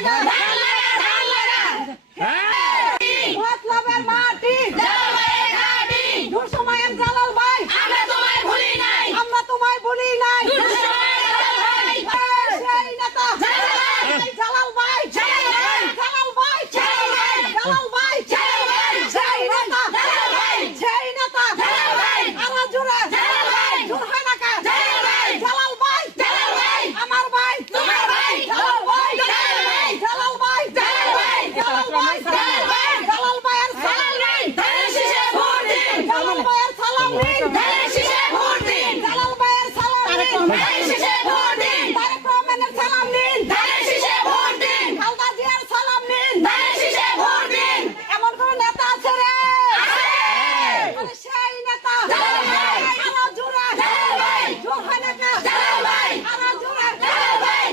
লাগা ধান লাগা ধান লাগা মতলবের মাটি জালালের ঘাটি দুঃসময়ের জালাল ভাই আমরা তোমায় ভুলি নাই দুঃসময়ের জালাল ভাই সেই নেতা জালাল ভাই জালাল ভাই জালাল ভাই সেই নেতা সেই নেতা আরো জোরে জোর হয় না কা জালাল ভাই আমার ভাই তোমার ভাই জালাল ভাই জালাল ভাই জালাল ভাইয়ের সালাম দিন ধানের শীষে ভোট দিন জালাল ভাইয়ের সালাম দিন ধানের শীষে ভোট দিন জালাল ভাইয়ের সালাম দিন ধানের শীষে ভোট দিন